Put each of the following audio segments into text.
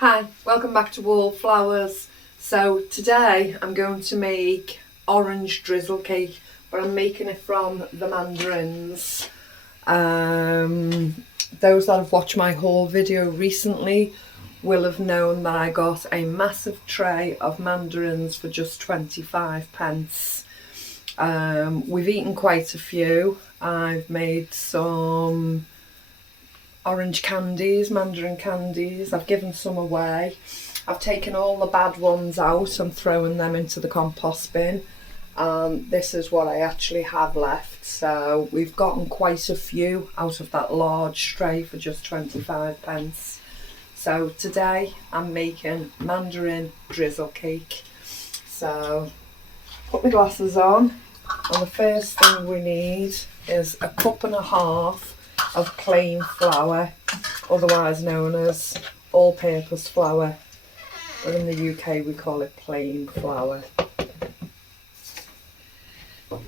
Hi, welcome back to Wallflowers. So today I'm going to make orange drizzle cake, but I'm making it from the Mandarins. Those that have watched my haul video recently will have known that I got a massive tray of mandarins for just 25 pence. We've eaten quite a few. I've made some orange candies, mandarin candies. I've given some away. I've taken all the bad ones out and thrown them into the compost bin. This is what I actually have left. So we've gotten quite a few out of that large tray for just 25 pence. So today I'm making Mandarin Drizzle Cake. So put my glasses on, and the first thing we need is a cup and a half of plain flour, otherwise known as all-purpose flour, but in the UK we call it plain flour. So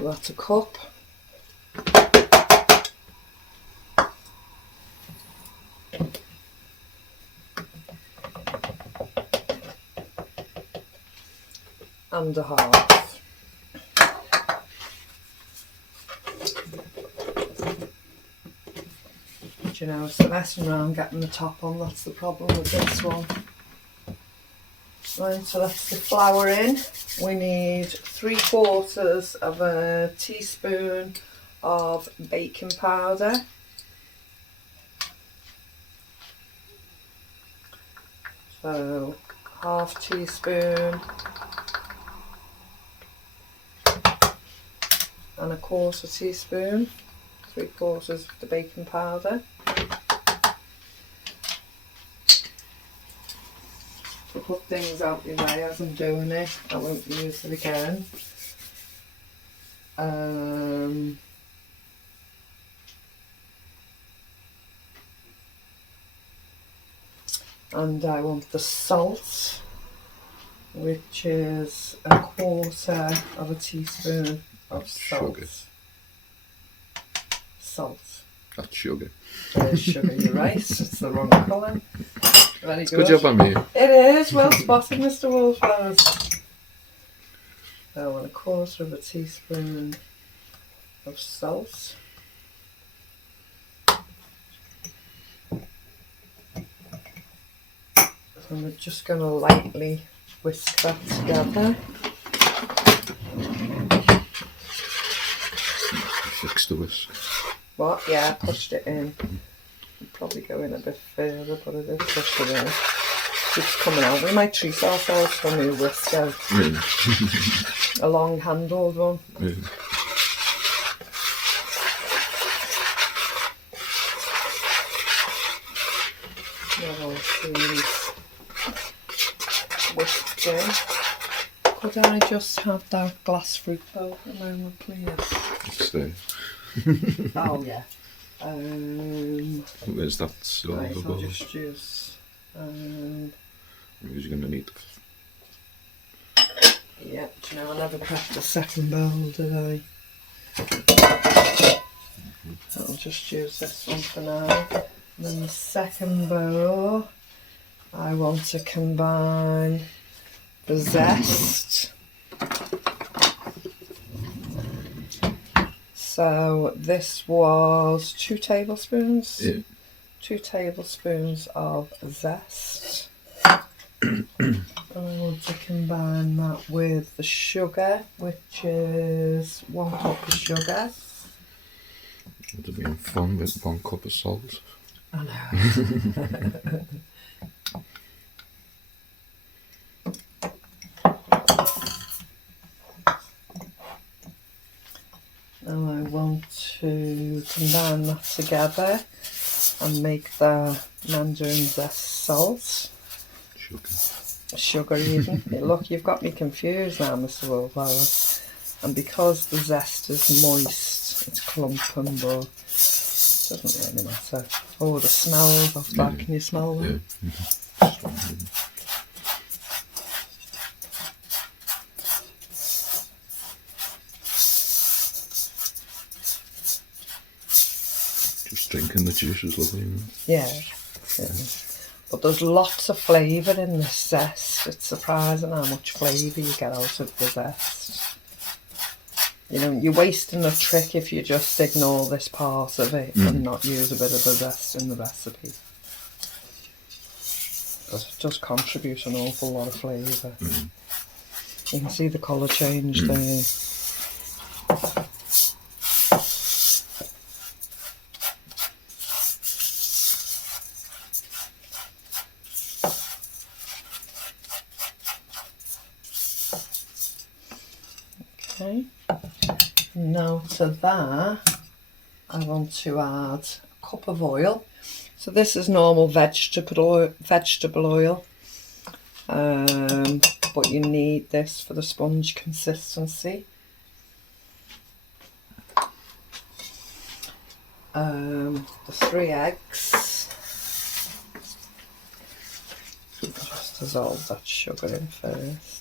that's a cup. And a half. You know, it's the messing around getting the top on, that's the problem with this one. Right, so that's the flour in. We need 3/4 of a teaspoon of baking powder. So half teaspoon and a 1/4 teaspoon, 3/4 of the baking powder. To put things out your way as I'm doing it, I won't use it again. And I want the salt, which is a 1/4 of a teaspoon of salt. Sugar. Salt. That's sugar. Sugar, you're right. It's the wrong colour. Very good. Good job on me. It is. Well spotted, Mr. Wallflowers. So, and a 1/4 of a teaspoon of salt. And we're just going to lightly whisk that together. Fix the whisk. What? Yeah, I pushed it in. I'll probably go in a bit further, but I did push it in. Keeps coming out. We might treat ourselves to a new whisker. Really? A long handled one. Yeah. Whisked in. Could I just have that glass frugal a moment, please? It's there. Oh yeah. Where's that silver Right, I'll bowl? just use. You're going to need Yeah, do you know, I never prepped a second bowl, did I? I'll just use this one for now. And then the second bowl, I want to combine the zest. So this was 2 tablespoons. Yeah. 2 tablespoons of zest. And I want to combine that with the sugar, which is 1 cup of sugar. Would have been fun with 1 cup of salt. I know. Now I want to combine that together and make the Mandarin zest salt. Sugar even. Look, you've got me confused now, Mr. Wallflower. And because the zest is moist, it's clumping, but it doesn't really matter. Oh, the smell of that. Can you smell them? Yeah. drinking the juice is lovely, isn't it? Yeah. But there's lots of flavour in this zest. It's surprising how much flavour you get out of the zest. You know, you're wasting a trick if you just ignore this part of it and not use a bit of the zest in the recipe. Because it does contribute an awful lot of flavour. You can see the colour change there. Okay, now to that I want to add a cup of oil. So this is normal vegetable oil, but you need this for the sponge consistency. The 3 eggs. Just dissolve that sugar in first.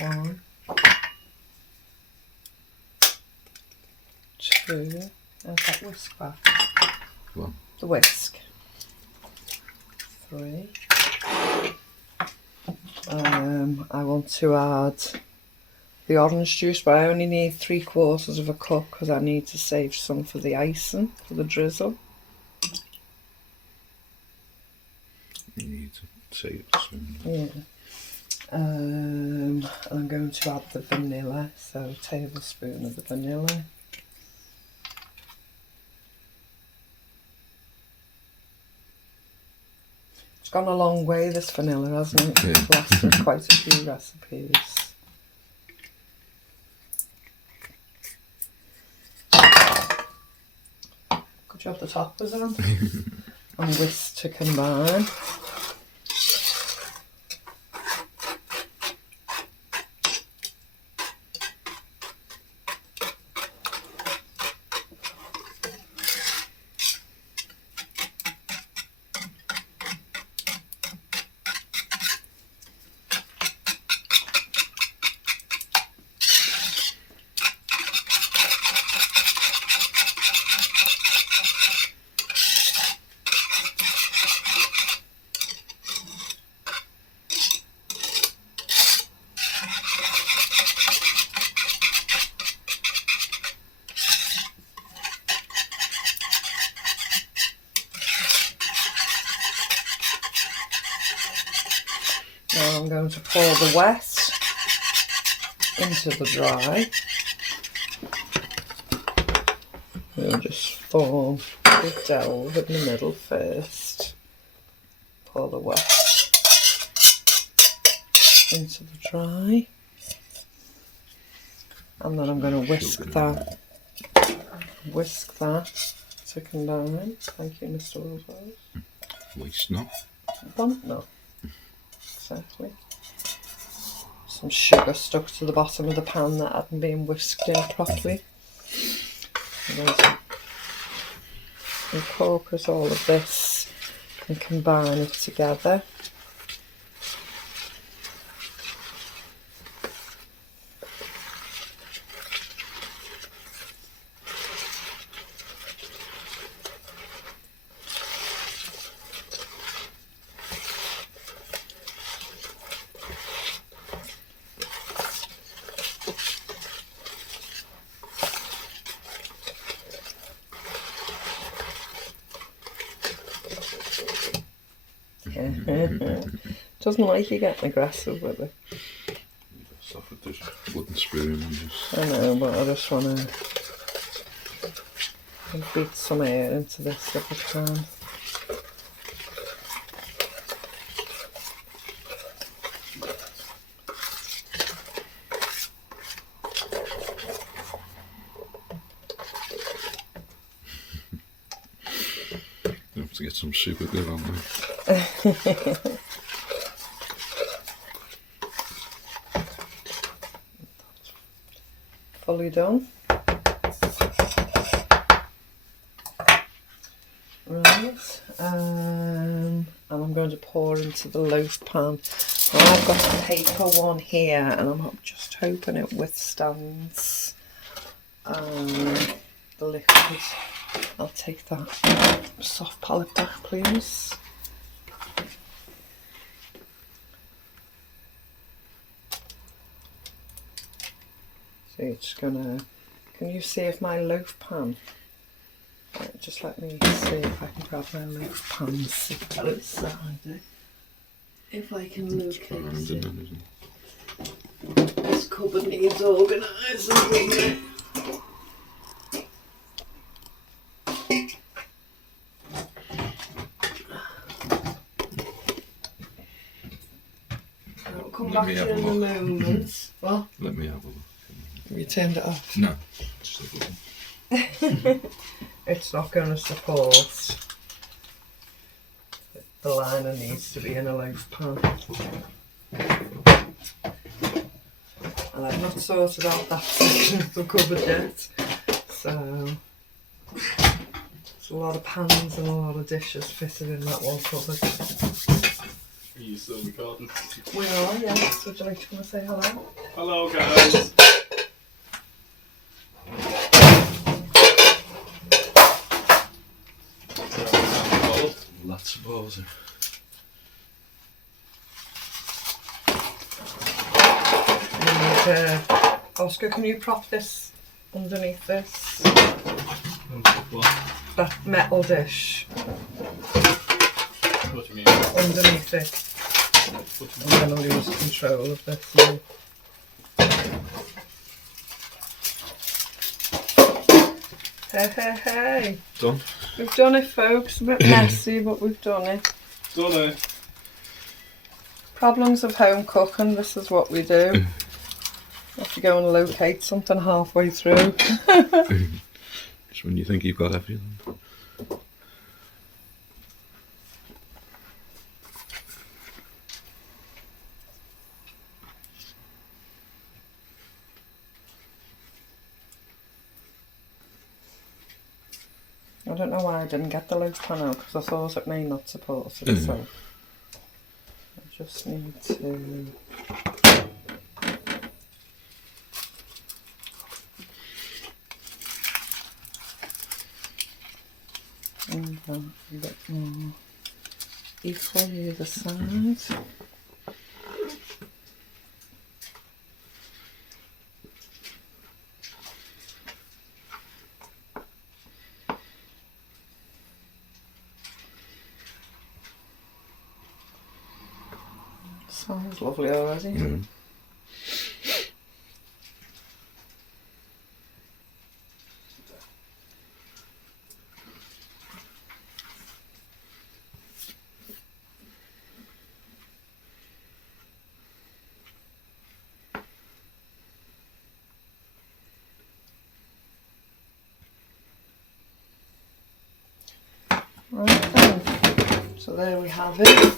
One, 2, and that whisk back. Well, The whisk. 3. I want to add the orange juice, but I only need 3/4 of a cup because I need to save some for the icing, for the drizzle. you need to save it soon. Yeah. And I'm going to add the vanilla, so a tablespoon of the vanilla. It's gone a long way, this vanilla, hasn't it? Yeah. It's lasted quite a few recipes. Good job the top was on. And whisk to combine. Now I'm going to pour the wet into the dry. We'll just form the delve in the middle first. Pour the wet into the dry. And then I'm going to whisk that to combine. Thank you, Mr. Wilbur. Waste not. One? No. Exactly. Some sugar stuck to the bottom of the pan that hadn't been whisked in properly. I'm going to incorporate all of this and combine it together. Doesn't like you getting aggressive with it. Just off with this wooden spoon and just... I know, but I just want to beat some air into this if I can. You have to get some super glue on there. fully done. Right, and I'm going to pour into the loaf pan. Now I've got a paper one here, and I'm just hoping it withstands the liquid. I'll take that soft palette back, please. So you're just gonna, can you see if my loaf pan, right, just let me see if I can grab my loaf pan and sit outside it. If I can locate it. This cupboard needs organising, doesn't it? I'll come back to you in a moment. What? Let me have a look. Have you turned it off? No. Just a look. It's not going to support. The liner needs to be in a loaf pan. And I've not sorted out that section of the cupboard yet. So there's a lot of pans and a lot of dishes fitted in that one cupboard. Are you still recording? We are, yes. Would you like to come and say hello? Hello guys! Let's suppose. And Oscar, can you prop this underneath this? That metal dish What do you mean? underneath it. What do And then I'll lose control of this now. Hey, hey, hey. Done. We've done it, folks. A bit messy, but we've done it. Done it. Problems of home cooking, this is what we do. You have to go and locate something halfway through. Just when you think you've got everything. I don't know why I didn't get the loaf pan out, because I thought it may not support it, so I just need to... And a bit more equal either side. Smells lovely already. Mm. Right then, so there we have it.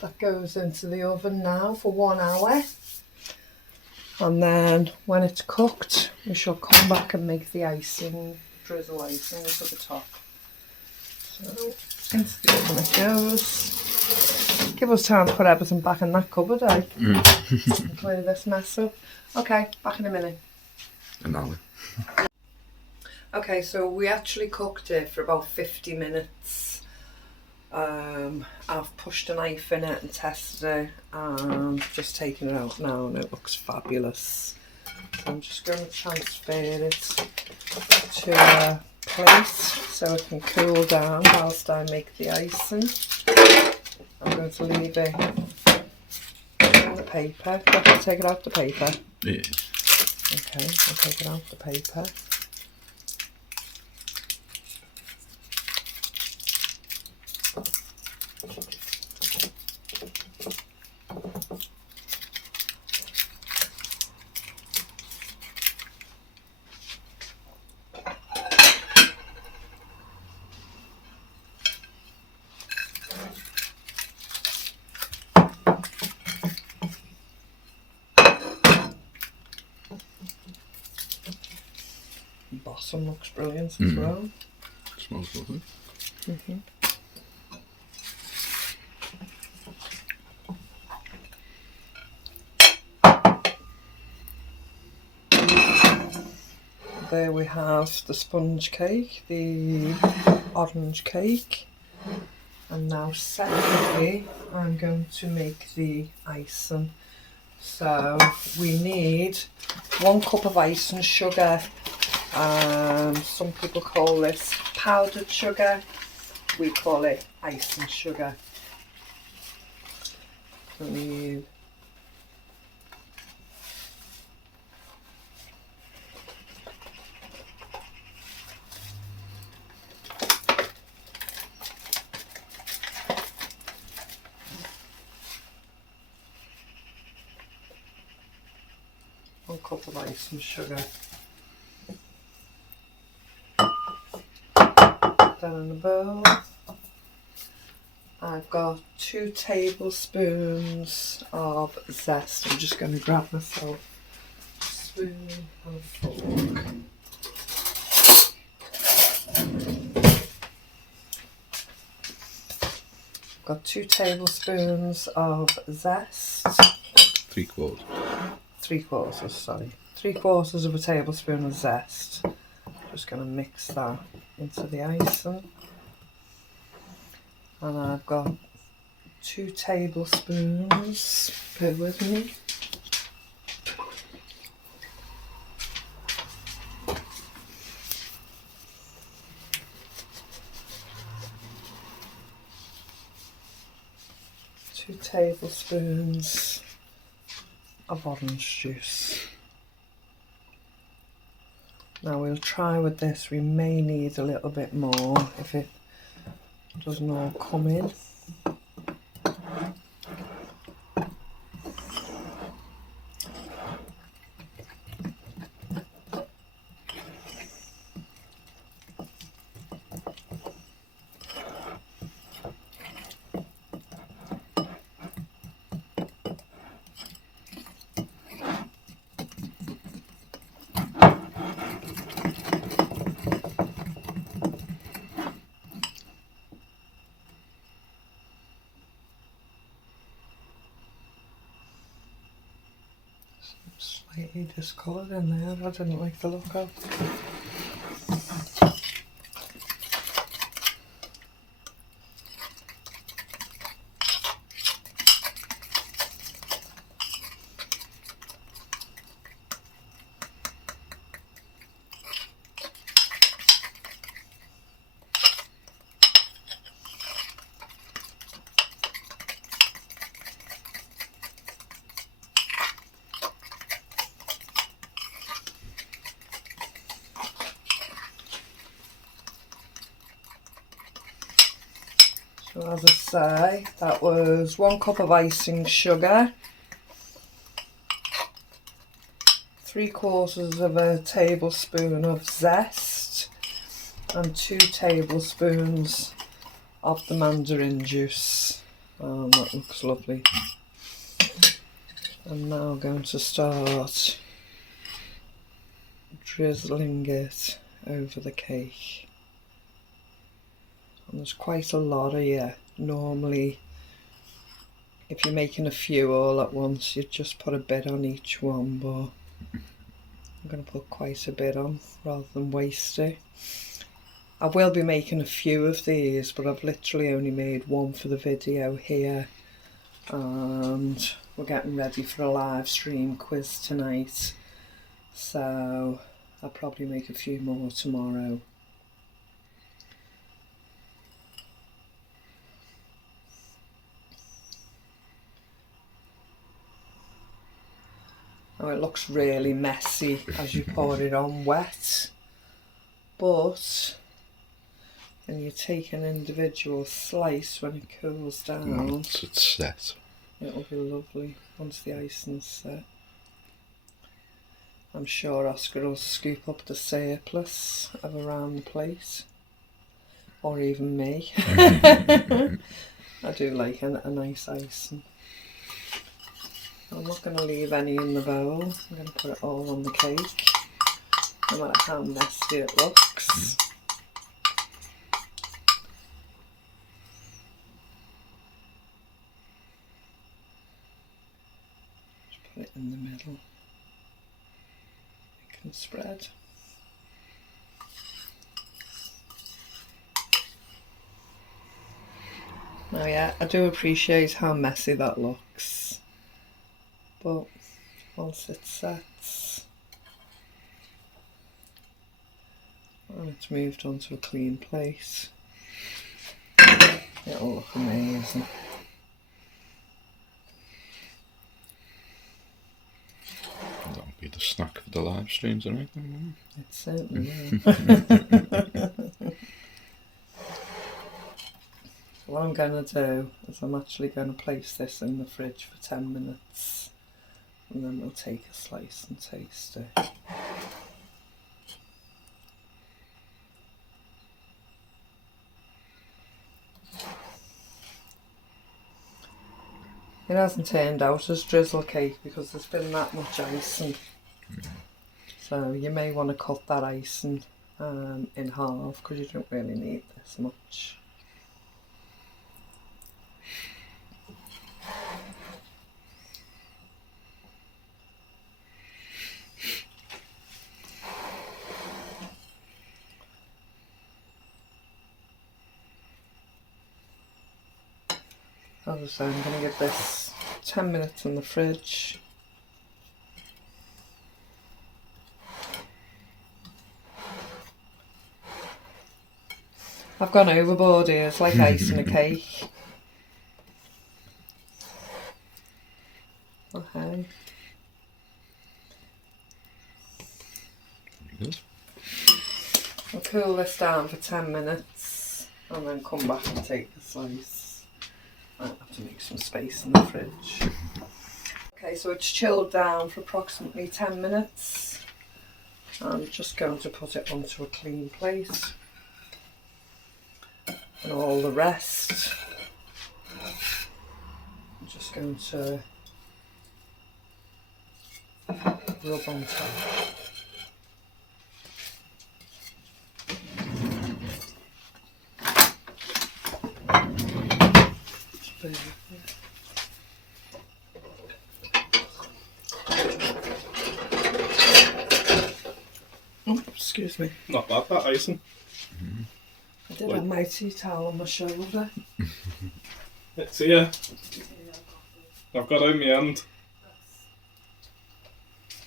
That goes into the oven now for 1 hour, and then when it's cooked we shall come back and make the icing, drizzle icing for the top. So into the oven it goes. Give us time to put everything back in that cupboard, eh? And clear this mess up. Okay, back in a minute. An hour. Okay, so we actually cooked it for about 50 minutes. I've pushed a knife in it and tested it, and just taken it out now, and it looks fabulous. So I'm just going to transfer it to a plate so it can cool down whilst I make the icing. I'm going to leave it in the paper. Do I have to take it out the paper? Yeah. Okay, I'll take it out the paper. blossom looks brilliant as well. Smells lovely. There we have the sponge cake, the orange cake, and now secondly I'm going to make the icing. So we need 1 cup of icing sugar. Some people call this powdered sugar, we call it icing sugar. So we need 1 cup of icing sugar. Then in a bowl I've got 2 tablespoons of zest. I'm just going to grab myself a spoon and a fork. I've got 2 tablespoons of zest. 3/4. 3/4, sorry. 3/4 of a tablespoon of zest. Just going to mix that into the icing. And I've got 2 tablespoons, bear with me. Two tablespoons of orange juice. Now we'll try with this, we may need a little bit more if it doesn't all come in. Slightly discoloured in there, I didn't like the look of. So as I say, that was 1 cup of icing sugar, 3/4 of a tablespoon of zest, and 2 tablespoons of the mandarin juice. That looks lovely. I'm now going to start drizzling it over the cake. And there's quite a lot here. Normally, if you're making a few all at once, you'd just put a bit on each one, but I'm going to put quite a bit on rather than waste it. I will be making a few of these, but I've literally only made one for the video here, and we're getting ready for a live stream quiz tonight, so I'll probably make a few more tomorrow. Now it looks really messy as you pour it on wet, but when you take an individual slice when it cools down, Once it's set. it'll be lovely once the icing's set. I'm sure Oscar will scoop up the surplus of around the plate, or even me. I do like a nice icing. I'm not going to leave any in the bowl, I'm going to put it all on the cake. no matter how messy it looks. Just put it in the middle. It can spread. Now, yeah, I do appreciate how messy that looks, but once it sets and it's moved onto a clean plate, it'll look amazing. That'll be the snack for the live streams, I think. It certainly will. What I'm going to do is I'm actually going to place this in the fridge for 10 minutes and then we'll take a slice and taste it. It hasn't turned out as drizzle cake because there's been that much icing. So you may want to cut that icing in half because you don't really need this much. As I say, I'm going to give this 10 minutes in the fridge. I've gone overboard here, it's like icing a cake. Okay. Good. I'll cool this down for 10 minutes and then come back and take the slice. I have to make some space in the fridge. Okay, so it's chilled down for approximately 10 minutes. I'm just going to put it onto a clean plate. And all the rest, I'm just going to rub on top. Oh, excuse me. Not bad, that icing. I did have my tea towel on my shoulder. It's here. I've got it in my hand.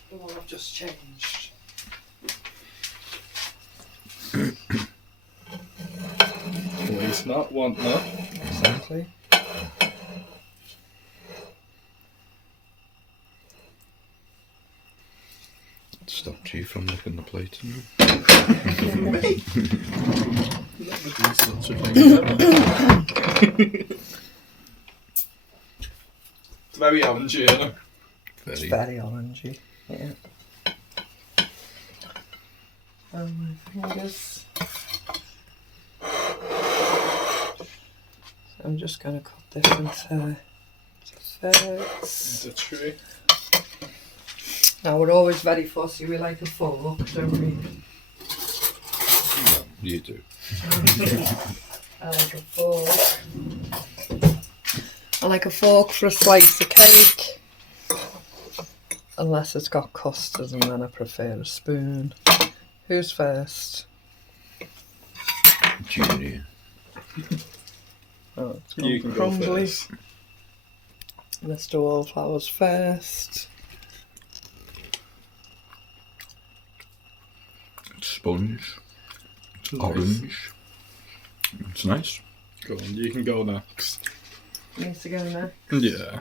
The one I've just changed. Waste not, want not. Exactly. Stopped you from licking the plate. It's very orangey, isn't it? It's very orangey, yeah. And my fingers. So I'm just going to cut this into thirds. It's a tree. Now we're always very fussy, we like a fork, don't we? You do. I like a fork. I like a fork for a slice of cake. Unless it's got custard and then I prefer a spoon. Who's first? Junior. Oh, it's You gone can go crumbly. first. Let's do all flowers first. Sponge. Nice. Orange. It's nice. Go on, you can go next. Needs to go there. Yeah.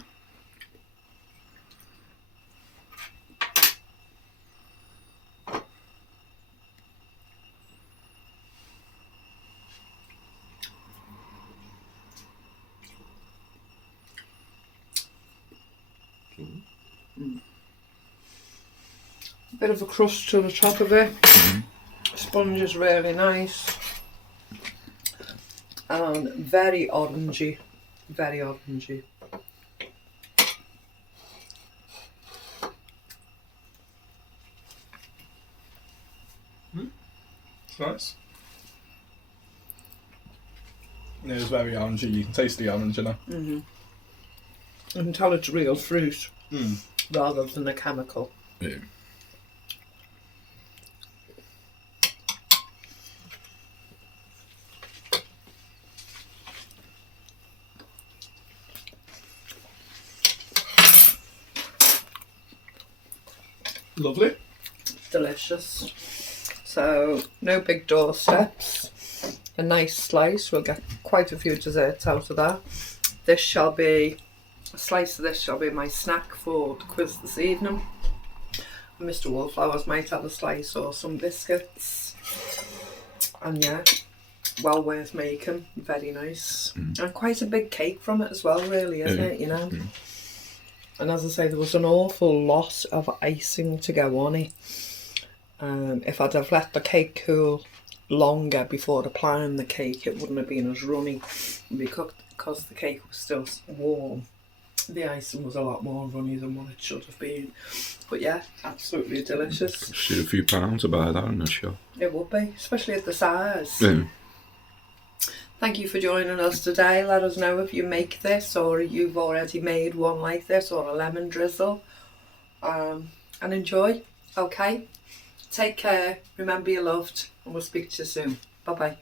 Bit of a crust to the top of it. Sponge is really nice. And very orangey. Very orangey. Nice. It is very orangey. You can taste the orange, you know. You can tell it's real fruit rather than a chemical. Yeah. Lovely. Delicious. So no big doorsteps. A nice slice. We'll get quite a few desserts out of that. This shall be a slice of this shall be my snack for the quiz this evening. Mr. Wallflowers might have a slice or some biscuits. And yeah, well worth making. Very nice. And quite a big cake from it as well, really, isn't it? You know. And as I say, there was an awful lot of icing to go on it. If I'd have let the cake cool longer before applying the cake, it wouldn't have been as runny. Because the cake was still warm, the icing was a lot more runny than what it should have been. But yeah, absolutely delicious. Shoot a few pounds to buy that in a shop. It would be, especially at the size. Yeah. Thank you for joining us today. Let us know if you make this or you've already made one like this or a lemon drizzle. And enjoy. Okay? Take care. Remember you're loved. And we'll speak to you soon. Bye-bye.